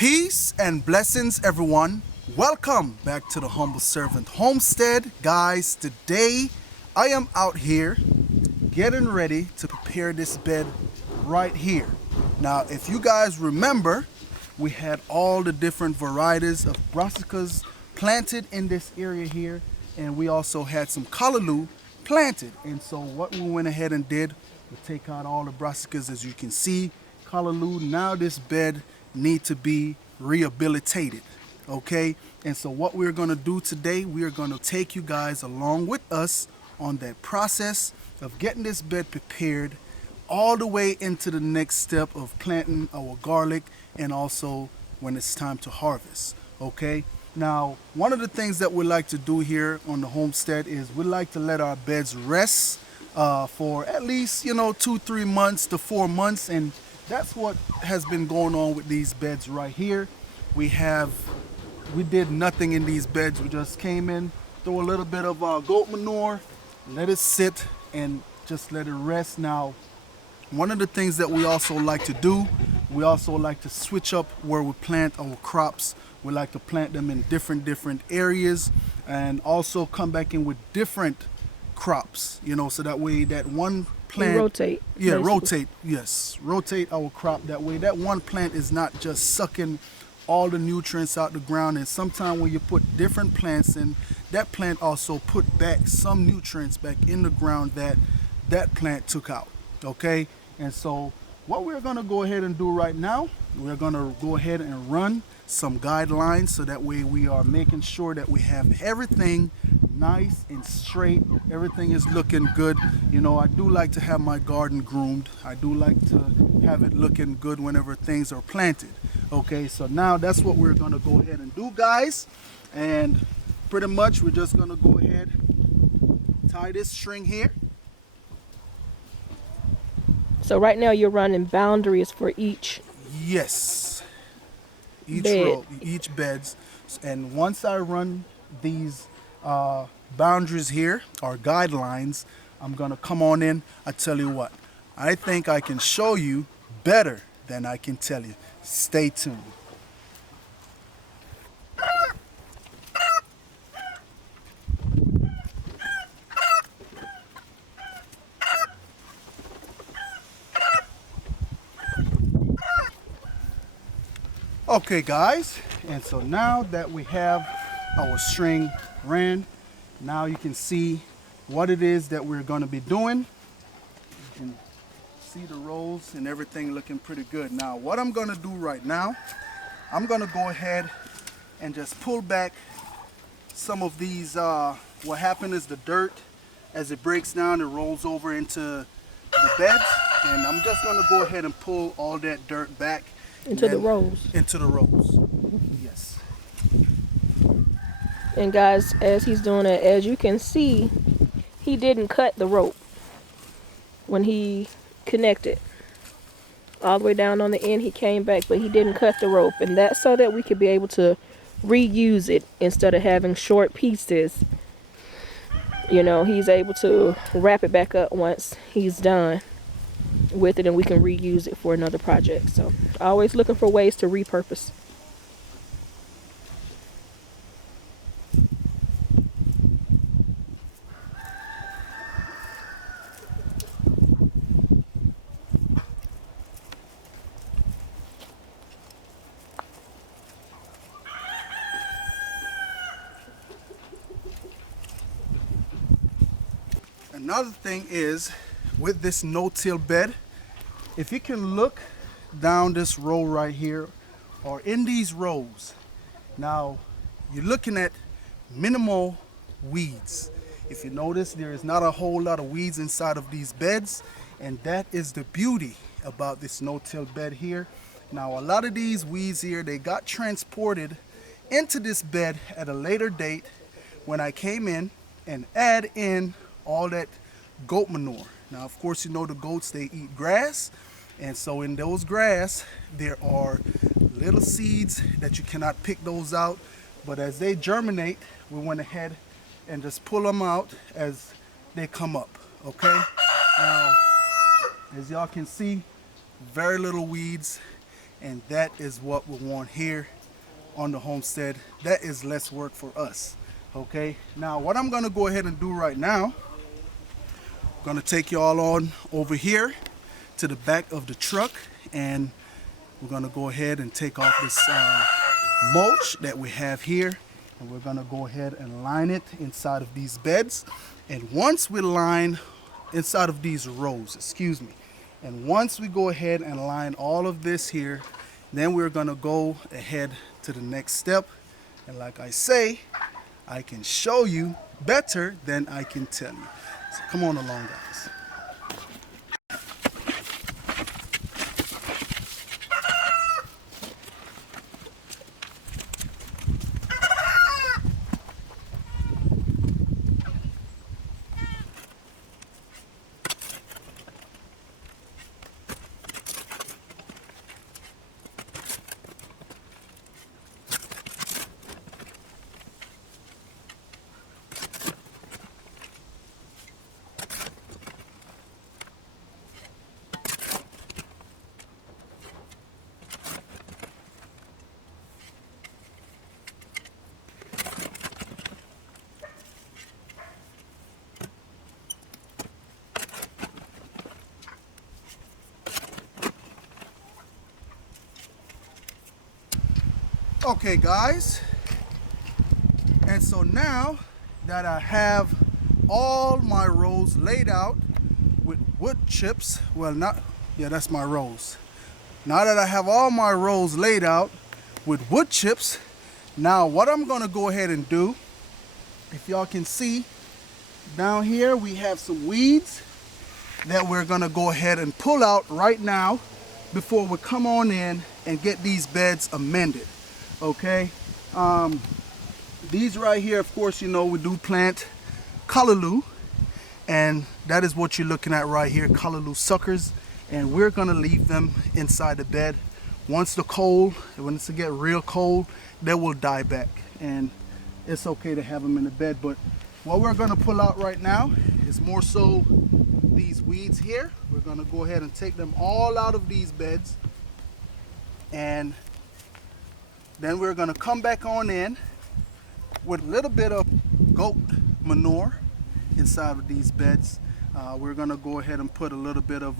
Peace and blessings, everyone. Welcome back to the Humble Servant Homestead. Guys, today I am out here getting ready to prepare this bed right here. Now, if you guys remember, we had all the different varieties of brassicas planted in this area here, and we also had some callaloo planted. And so what we went ahead and did, we take out all the brassicas, as you can see, callaloo. Now this bed need to be rehabilitated, okay? And so what we're gonna do today, we're gonna take you guys along with us on that process of getting this bed prepared all the way into the next step of planting our garlic and also when it's time to harvest, okay? Now, one of the things that we like to do here on the homestead is we like to let our beds rest for at least, 2-3 months to 4 months, and that's what has been going on with these beds right here. We did nothing in these beds. We just came in, throw a little bit of goat manure, let it sit, and just let it rest. Now, one of the things that we also like to do, we also like to switch up where we plant our crops. We like to plant them in different areas and also come back in with different crops, so that way that one plant... You rotate. Yeah, basically. rotate, yes. Rotate our crop that way. That one plant is not just sucking all the nutrients out the ground, and sometimes when you put different plants in, that plant also put back some nutrients back in the ground that plant took out, okay? And so what we're gonna go ahead and do right now, we're gonna go ahead and run some guidelines so that way we are making sure that we have everything nice and straight. Everything is looking good. I do like to have my garden groomed. I do like to have it looking good whenever things are planted. Okay, so now that's what we're gonna go ahead and do, guys. And pretty much we're just gonna go ahead, tie this string here. So right now you're running boundaries for each Yes. Each bed. row, each beds. And once I run these boundaries here, or guidelines, I'm gonna come on in. I tell you what, I think I can show you better than I can tell you. Stay tuned. Okay, guys, and so now that we have our string ran, now you can see what it is that we're going to be doing. You can see the rows and everything looking pretty good. Now, what I'm going to do right now, I'm going to go ahead and just pull back some of these. What happened is the dirt, as it breaks down, it rolls over into the beds, and I'm just going to go ahead and pull all that dirt back into the rows. Into the rows, yes. And guys, as he's doing it, as you can see, he didn't cut the rope when he connected. All the way down on the end, he came back, but he didn't cut the rope. And that's so that we could be able to reuse it instead of having short pieces. He's able to wrap it back up once he's done with it, and we can reuse it for another project. So always looking for ways to repurpose. Another thing is, with this no-till bed, if you can look down this row right here, or in these rows, now you're looking at minimal weeds. If you notice, there is not a whole lot of weeds inside of these beds, and that is the beauty about this no-till bed here. Now, a lot of these weeds here, they got transported into this bed at a later date when I came in and add in all that goat manure. Now, of course, the goats, they eat grass, and so in those grass there are little seeds that you cannot pick those out, but as they germinate, we went ahead and just pull them out as they come up. Okay, now as y'all can see, very little weeds And that is what we want here on the homestead. That is less work for us. Okay, now what I'm gonna go ahead and do right now, I'm gonna take you all on over here to the back of the truck, and we're gonna go ahead and take off this mulch that we have here, and we're gonna go ahead and line it inside of these beds. And once we line inside of these rows, excuse me, and once we go ahead and line all of this here, then we're gonna go ahead to the next step. And like I say, I can show you better than I can tell you. So come on along, guys. Okay, guys, and so now that I have all my rows laid out with wood chips, well, not, yeah, that's my rows. Now that I have all my rows laid out with wood chips, now what I'm gonna go ahead and do, if y'all can see, down here we have some weeds that we're gonna go ahead and pull out right now before we come on in and get these beds amended. Okay, these right here, of course, you know, we do plant callaloo, and that is what you're looking at right here, callaloo suckers, and we're gonna leave them inside the bed. Once the cold, when it's to get real cold, they will die back, and it's okay to have them in the bed. But what we're gonna pull out right now is more so these weeds here. We're gonna go ahead and take them all out of these beds, and then we're gonna come back on in with a little bit of goat manure inside of these beds. We're gonna go ahead and put a little bit of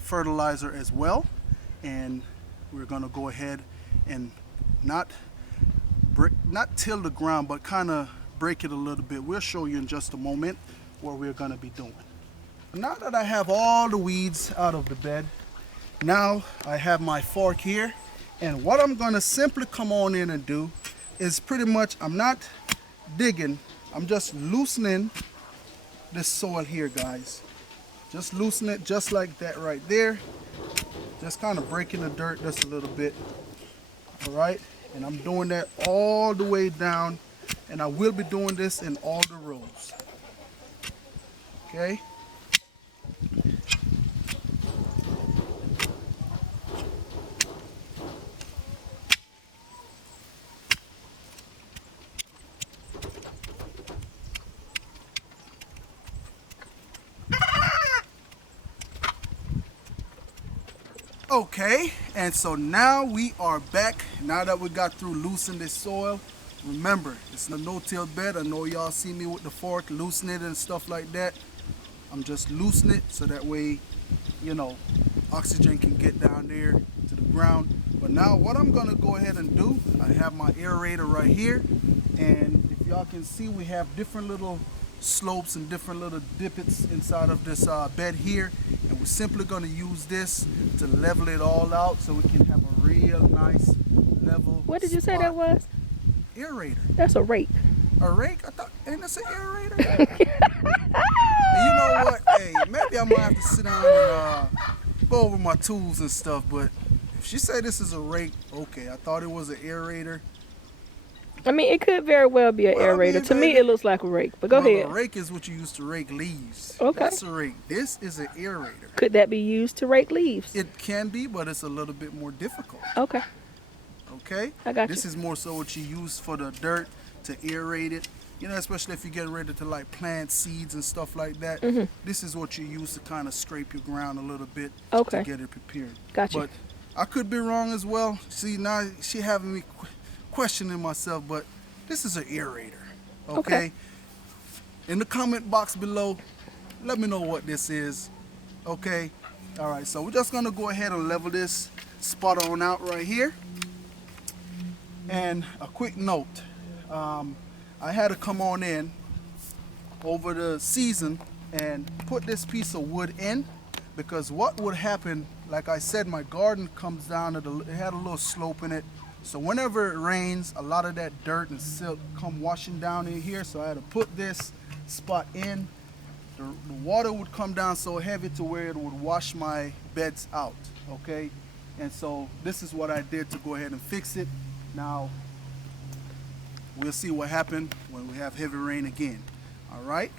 fertilizer as well, and we're gonna go ahead and not till the ground, but kind of break it a little bit. We'll show you in just a moment what we're gonna be doing. Now that I have all the weeds out of the bed, now I have my fork here. And what I'm gonna simply come on in and do is pretty much, I'm not digging, I'm just loosening this soil here, guys. Just loosen it just like that right there. Just kind of breaking the dirt just a little bit. All right, and I'm doing that all the way down, and I will be doing this in all the rows. Okay. Okay, and so now we are back. Now that we got through loosening this soil, remember, it's a no-till bed. I know y'all see me with the fork loosen it and stuff like that. I'm just loosening it so that way, you know, oxygen can get down there to the ground. But now what I'm gonna go ahead and do, I have my aerator right here, and if y'all can see, we have different little slopes and different little divots inside of this bed here, and we're simply going to use this to level it all out so we can have a real nice level. What did you say that was? Aerator. That's a rake. A rake? I thought, ain't this an aerator? And you know what? Hey, maybe I'm gonna have to sit down and go over my tools and stuff. But if she said this is a rake, okay. I thought it was an aerator. I mean, it could very well be an aerator. To me, it looks like a rake, but go ahead. A rake is what you use to rake leaves. Okay. That's a rake. This is an aerator. Could that be used to rake leaves? It can be, but it's a little bit more difficult. Okay. Okay? I got you. This is more so what you use for the dirt to aerate it. You know, especially if you're getting ready to like plant seeds and stuff like that. Mm-hmm. This is what you use to kind of scrape your ground a little bit to get it prepared. Gotcha. But I could be wrong as well. See, now she having me questioning myself, but this is an aerator. Okay. Okay? In the comment box below, let me know what this is. Okay? All right, so we're just gonna go ahead and level this spot on out right here. And a quick note, I had to come on in over the season and put this piece of wood in, because what would happen, like I said, my garden comes down to it had a little slope in it. So whenever it rains, a lot of that dirt and silt come washing down in here. So I had to put this spot in. The water would come down so heavy to where it would wash my beds out, okay? And so this is what I did to go ahead and fix it. Now, we'll see what happens when we have heavy rain again, all right?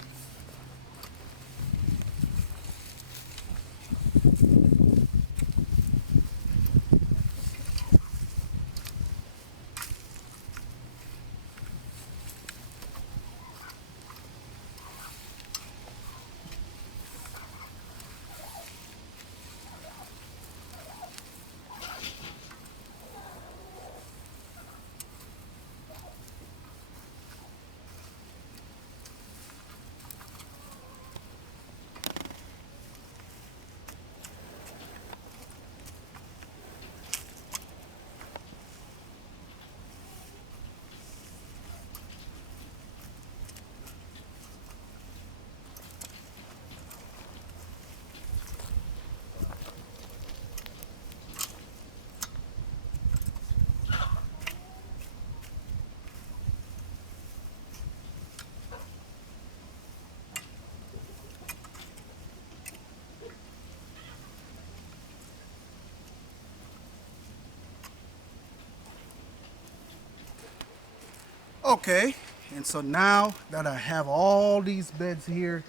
Okay, and so now that I have all these beds here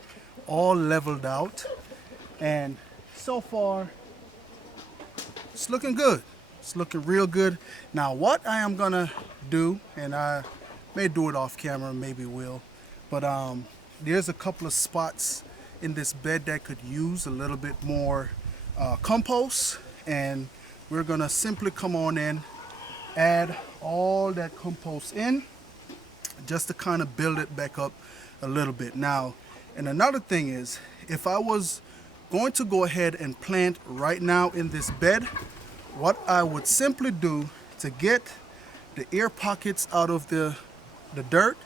all leveled out, and so far it's looking good. It's looking real good. Now what I am gonna do, and I may do it off camera, maybe will, but there's a couple of spots in this bed that could use a little bit more compost, and we're gonna simply come on in, add all that compost in, just to kind of build it back up a little bit. Now, and another thing is, if I was going to go ahead and plant right now in this bed, what I would simply do to get the air pockets out of the dirt,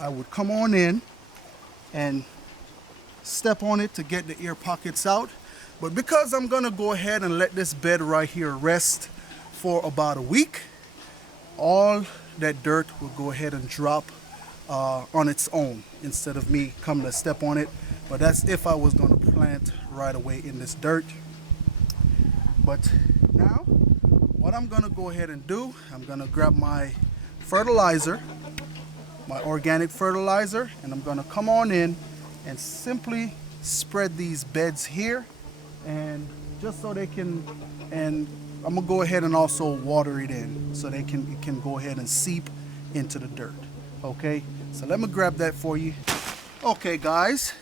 I would come on in and step on it to get the air pockets out. But because I'm gonna go ahead and let this bed right here rest for about a week, all that dirt will go ahead and drop on its own instead of me coming to step on it. But that's if I was going to plant right away in this dirt. But now what I'm going to go ahead and do, I'm going to grab my fertilizer, my organic fertilizer, and I'm going to come on in and simply spread these beds here, and just so they can, and I'm gonna go ahead and also water it in so it can go ahead and seep into the dirt. Okay, so let me grab that for you. Okay guys,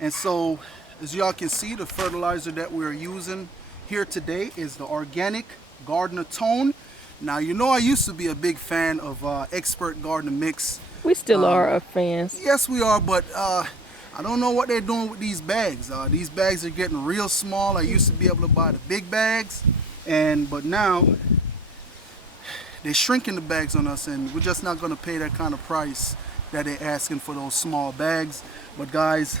and so as y'all can see, the fertilizer that we're using here today is the organic gardener tone. Now, you know, I used to be a big fan of expert gardener mix. We still are fans. Yes, we are, but I don't know what they're doing with these bags. These bags are getting real small. I used to be able to buy the big bags, but now they're shrinking the bags on us, and we're just not going to pay that kind of price that they're asking for those small bags. But guys,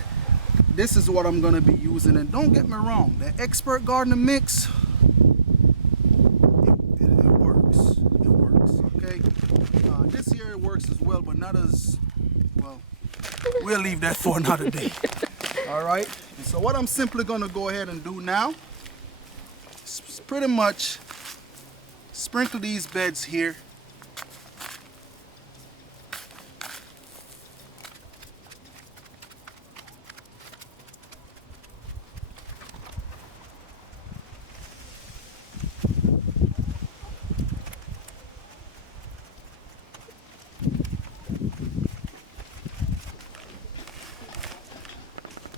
this is what I'm going to be using, and don't get me wrong, the expert gardener mix, it works. It works, okay? This year it works as well, but not as well. We'll leave that for another day. All right, and so what I'm simply going to go ahead and do now is pretty much sprinkle these beds here.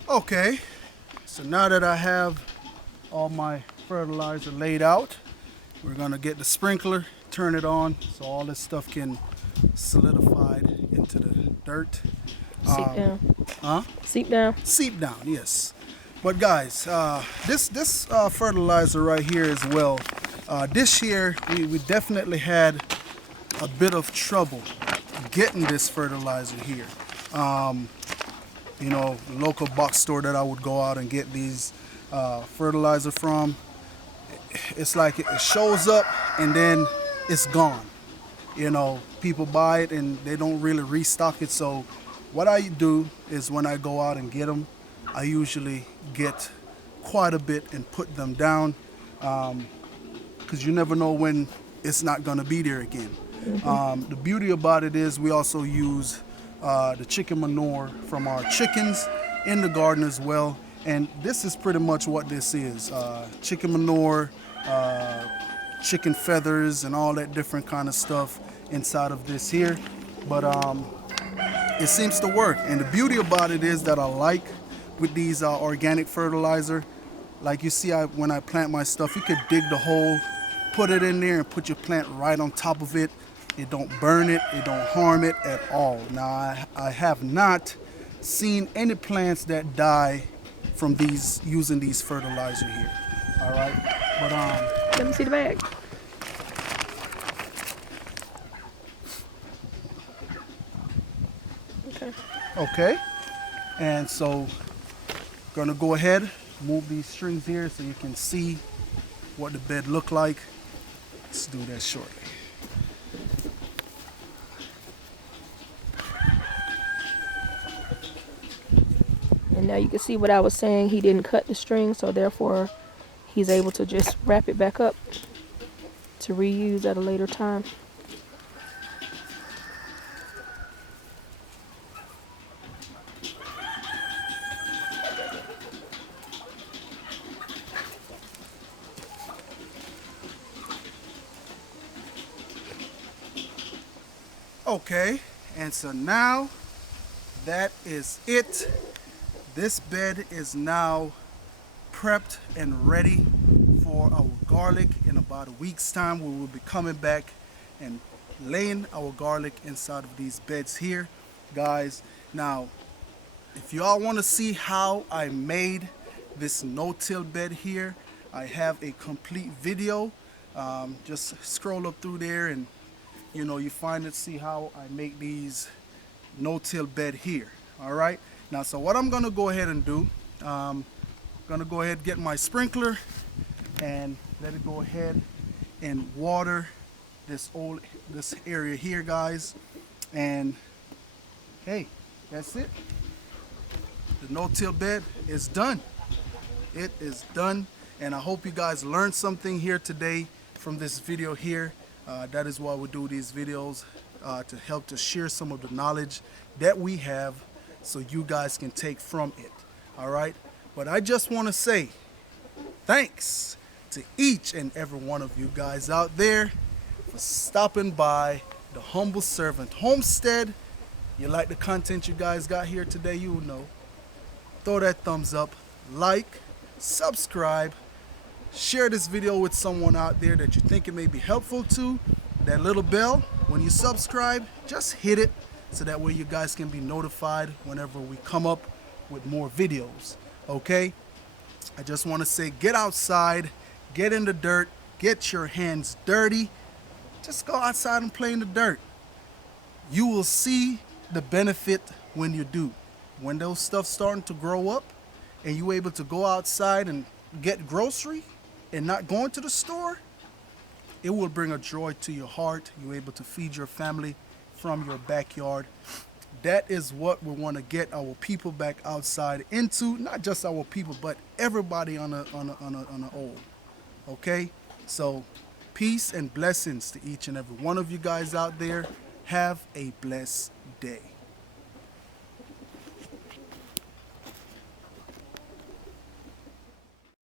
Okay, so now that I have all my fertilizer laid out, We're gonna get the sprinkler, turn it on so all this stuff can solidify into the dirt. Seep down. Huh? Seep down. Seep down, yes. But guys, this fertilizer right here as well. This year we definitely had a bit of trouble getting this fertilizer here. You know, the local box store that I would go out and get these fertilizer from, it's like it shows up and then it's gone. You know, people buy it and they don't really restock it. So what I do is when I go out and get them, I usually get quite a bit and put them down, because you never know when it's not going to be there again. The beauty about it is we also use the chicken manure from our chickens in the garden as well. And this is pretty much what this is. Chicken manure, chicken feathers, and all that different kind of stuff inside of this here. But it seems to work. And the beauty about it is that I like with these organic fertilizer, like you see when I plant my stuff, you could dig the hole, put it in there and put your plant right on top of it. It don't burn it, it don't harm it at all. Now I have not seen any plants that die from these using these fertilizer here. All right, but Let me see the bag. Okay. Okay, and so gonna go ahead, move these strings here so you can see what the bed look like. Let's do that shortly. And now you can see what I was saying. He didn't cut the string, so therefore he's able to just wrap it back up to reuse at a later time. Okay, and so now that is it. This bed is now prepped and ready for our garlic. In about a week's time, we will be coming back and laying our garlic inside of these beds here, guys. Now, if you all want to see how I made this no-till bed here, I have a complete video. Just scroll up through there and you find it, see how I make these no-till bed here. All right, now so what I'm gonna go ahead and do, gonna go ahead and get my sprinkler and let it go ahead and water this area here, guys. And hey, that's it. The no-till bed is done. It is done, and I hope you guys learned something here today from this video here. That is why we do these videos, to help to share some of the knowledge that we have so you guys can take from it. All right, but I just want to say thanks to each and every one of you guys out there for stopping by the Humble Servant Homestead. You like the content you guys got here today, you know, throw that thumbs up, like, subscribe, share this video with someone out there that you think it may be helpful to. That little bell, when you subscribe, just hit it so that way you guys can be notified whenever we come up with more videos. Okay, I just want to say, get outside, get in the dirt, get your hands dirty. Just go outside and play in the dirt. You will see the benefit when you do. When those stuff starting to grow up and you able to go outside and get grocery and not going to the store, it will bring a joy to your heart. You're able to feed your family from your backyard. That is what we want to get our people back outside into. Not just our people, but everybody on a whole. Okay? So peace and blessings to each and every one of you guys out there. Have a blessed day.